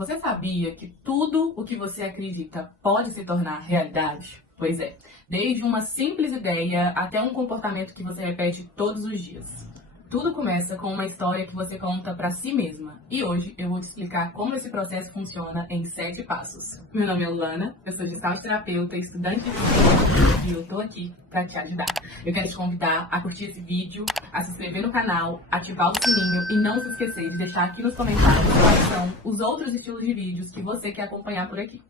Você sabia que tudo o que você acredita pode se tornar realidade? Pois é, desde uma simples ideia até um comportamento que você repete todos os dias. Tudo começa com uma história que você conta pra si mesma. E hoje eu vou te explicar como esse processo funciona em 7 passos. Meu nome é Luana, eu sou gestalterapeuta e estudante de psicologia e eu tô aqui pra te ajudar. Eu quero te convidar a curtir esse vídeo, a se inscrever no canal, ativar o sininho e não se esquecer de deixar aqui nos comentários quais são os outros estilos de vídeos que você quer acompanhar por aqui.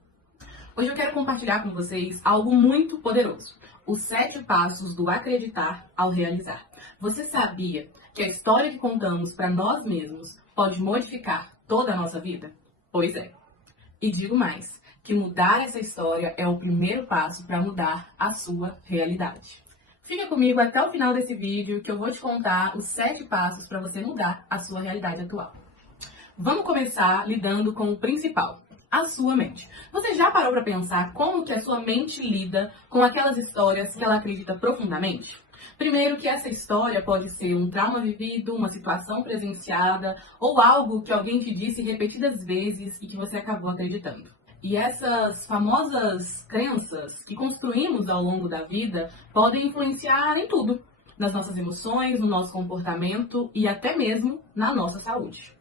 Hoje eu quero compartilhar com vocês algo muito poderoso. Os 7 passos do acreditar ao realizar. Você sabia que a história que contamos para nós mesmos pode modificar toda a nossa vida? Pois é. E digo mais, que mudar essa história é o primeiro passo para mudar a sua realidade. Fica comigo até o final desse vídeo que eu vou te contar os 7 passos para você mudar a sua realidade atual. Vamos começar lidando com o principal, a sua mente. Você já parou para pensar como que a sua mente lida com aquelas histórias que ela acredita profundamente? Primeiro que essa história pode ser um trauma vivido, uma situação presenciada ou algo que alguém te disse repetidas vezes e que você acabou acreditando. E essas famosas crenças que construímos ao longo da vida podem influenciar em tudo, nas nossas emoções, no nosso comportamento e até mesmo na nossa saúde.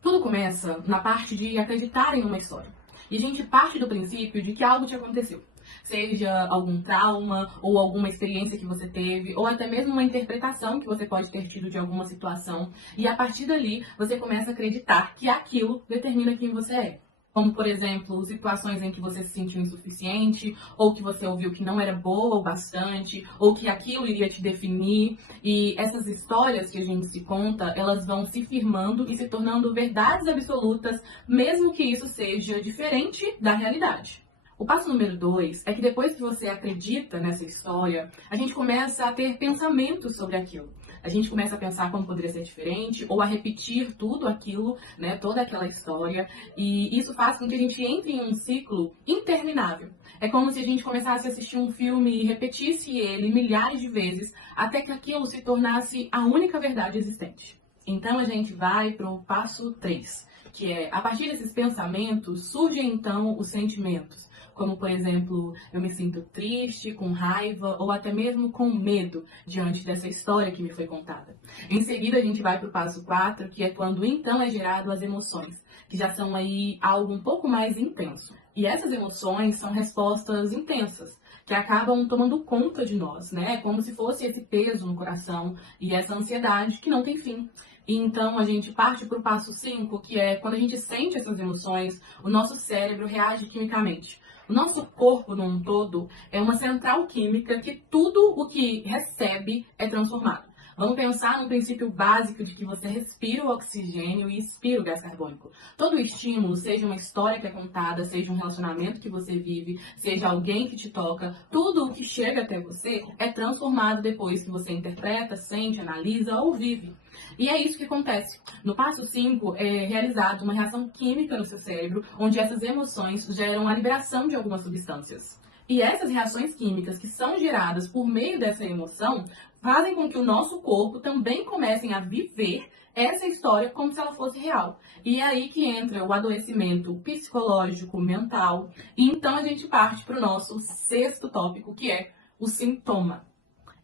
Tudo começa na parte de acreditar em uma história. E a gente parte do princípio de que algo te aconteceu. Seja algum trauma, ou alguma experiência que você teve, ou até mesmo uma interpretação que você pode ter tido de alguma situação. E a partir dali, você começa a acreditar que aquilo determina quem você é. Como, por exemplo, situações em que você se sentiu insuficiente, ou que você ouviu que não era boa o bastante, ou que aquilo iria te definir. E essas histórias que a gente se conta, elas vão se firmando e se tornando verdades absolutas, mesmo que isso seja diferente da realidade. O passo número 2 é que depois que você acredita nessa história, a gente começa a ter pensamentos sobre aquilo. A gente começa a pensar como poderia ser diferente, ou a repetir tudo aquilo, né, toda aquela história. E isso faz com que a gente entre em um ciclo interminável. É como se a gente começasse a assistir um filme e repetisse ele milhares de vezes, até que aquilo se tornasse a única verdade existente. Então a gente vai para o passo 3, que é, a partir desses pensamentos, surgem então os sentimentos. Como, por exemplo, eu me sinto triste, com raiva ou até mesmo com medo diante dessa história que me foi contada. Em seguida, a gente vai para o passo 4, que é quando então é gerado as emoções, que já são aí algo um pouco mais intenso. E essas emoções são respostas intensas, que acabam tomando conta de nós, né? Como se fosse esse peso no coração e essa ansiedade que não tem fim. E então a gente parte para o passo 5, que é quando a gente sente essas emoções, o nosso cérebro reage quimicamente. O nosso corpo, num todo, é uma central química que tudo o que recebe é transformado. Vamos pensar no princípio básico de que você respira o oxigênio e expira o gás carbônico. Todo estímulo, seja uma história que é contada, seja um relacionamento que você vive, seja alguém que te toca, tudo o que chega até você é transformado depois que você interpreta, sente, analisa ou vive. E é isso que acontece. No passo 5 é realizada uma reação química no seu cérebro, onde essas emoções geram a liberação de algumas substâncias. E essas reações químicas que são geradas por meio dessa emoção fazem com que o nosso corpo também comece a viver essa história como se ela fosse real. E é aí que entra o adoecimento psicológico, mental. E então a gente parte para o nosso 6º tópico, que é o sintoma.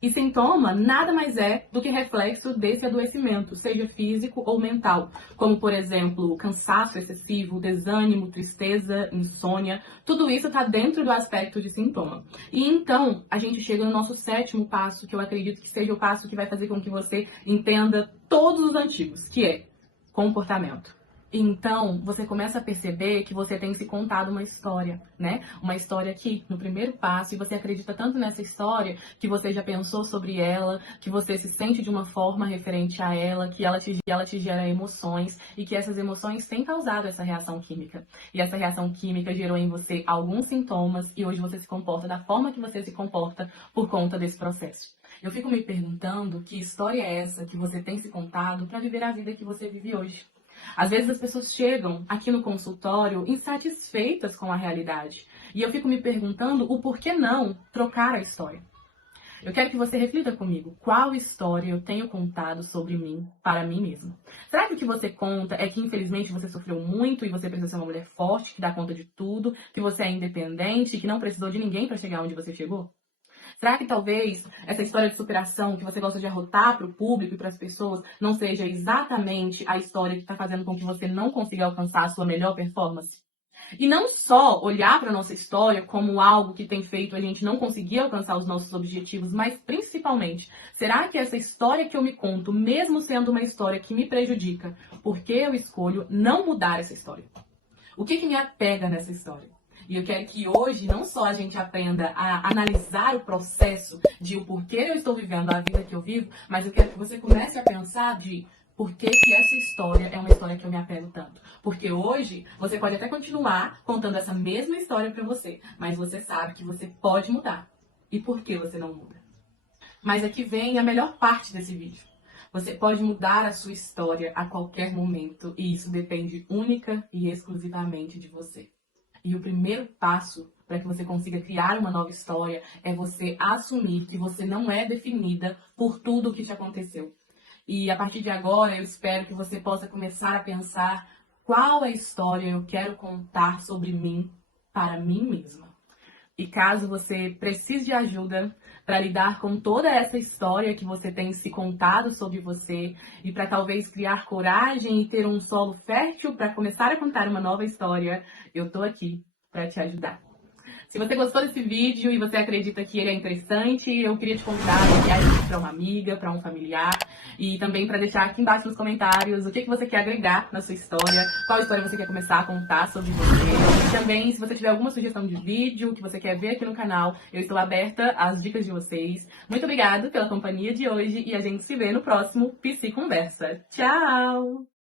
E sintoma nada mais é do que reflexo desse adoecimento, seja físico ou mental, como, por exemplo, cansaço excessivo, desânimo, tristeza, insônia, tudo isso está dentro do aspecto de sintoma. E então, a gente chega no nosso 7º passo, que eu acredito que seja o passo que vai fazer com que você entenda todos os antigos, que é comportamento. Então, você começa a perceber que você tem se contado uma história, né? Uma história que, no primeiro passo, e você acredita tanto nessa história, que você já pensou sobre ela, que você se sente de uma forma referente a ela, que ela te gera emoções, e que essas emoções têm causado essa reação química. E essa reação química gerou em você alguns sintomas, e hoje você se comporta da forma que você se comporta por conta desse processo. Eu fico me perguntando que história é essa que você tem se contado para viver a vida que você vive hoje. Às vezes as pessoas chegam aqui no consultório insatisfeitas com a realidade. E eu fico me perguntando o porquê não trocar a história. Eu quero que você reflita comigo. Qual história eu tenho contado sobre mim para mim mesma? Será que o que você conta é que, infelizmente, você sofreu muito e você precisa ser uma mulher forte, que dá conta de tudo, que você é independente, que não precisou de ninguém para chegar onde você chegou? Será que talvez essa história de superação que você gosta de arrotar para o público e para as pessoas não seja exatamente a história que está fazendo com que você não consiga alcançar a sua melhor performance? E não só olhar para a nossa história como algo que tem feito a gente não conseguir alcançar os nossos objetivos, mas principalmente, será que essa história que eu me conto, mesmo sendo uma história que me prejudica, por que eu escolho não mudar essa história? O que me apega nessa história? E eu quero que hoje não só a gente aprenda a analisar o processo de o porquê eu estou vivendo a vida que eu vivo, mas eu quero que você comece a pensar de por que essa história é uma história que eu me apego tanto. Porque hoje você pode até continuar contando essa mesma história para você, mas você sabe que você pode mudar. E por que você não muda? Mas aqui vem a melhor parte desse vídeo. Você pode mudar a sua história a qualquer momento e isso depende única e exclusivamente de você. E o primeiro passo para que você consiga criar uma nova história é você assumir que você não é definida por tudo o que te aconteceu. E a partir de agora, eu espero que você possa começar a pensar qual é a história eu quero contar sobre mim para mim mesma. E caso você precise de ajuda para lidar com toda essa história que você tem se contado sobre você e para talvez criar coragem e ter um solo fértil para começar a contar uma nova história, eu tô aqui para te ajudar. Se você gostou desse vídeo e você acredita que ele é interessante, eu queria te convidar a enviar esse vídeo para uma amiga, para um familiar e também para deixar aqui embaixo nos comentários o que você quer agregar na sua história, qual história você quer começar a contar sobre você. E também, se você tiver alguma sugestão de vídeo que você quer ver aqui no canal, eu estou aberta às dicas de vocês. Muito obrigada pela companhia de hoje e a gente se vê no próximo PC Conversa. Tchau!